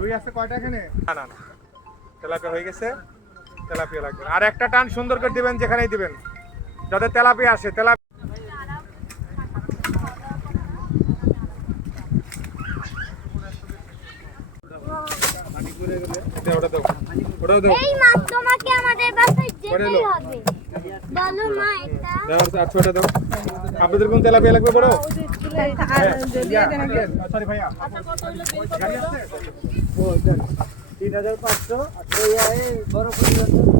রুই আছে কয়টা এখানে? না না না। তেলাপিয়া হয়ে গেছে তেলাপিয়া লাগবে। আর একটা টান সুন্দর করে দিবেন যেখানেই দিবেন। যাতে তেলাপিয়া আসে তেলাপিয়া ওটা দাও ওটাও দাও এই মাছ তোমাকে আমাদের বাসায় যেতেই হবে। বলো মা এটা দাও আর ছোটা দাও। আপনাদের কোন তেলাপিয়া লাগবে বড় তিন হাজার পাঁচশো বড় পরিবর্তন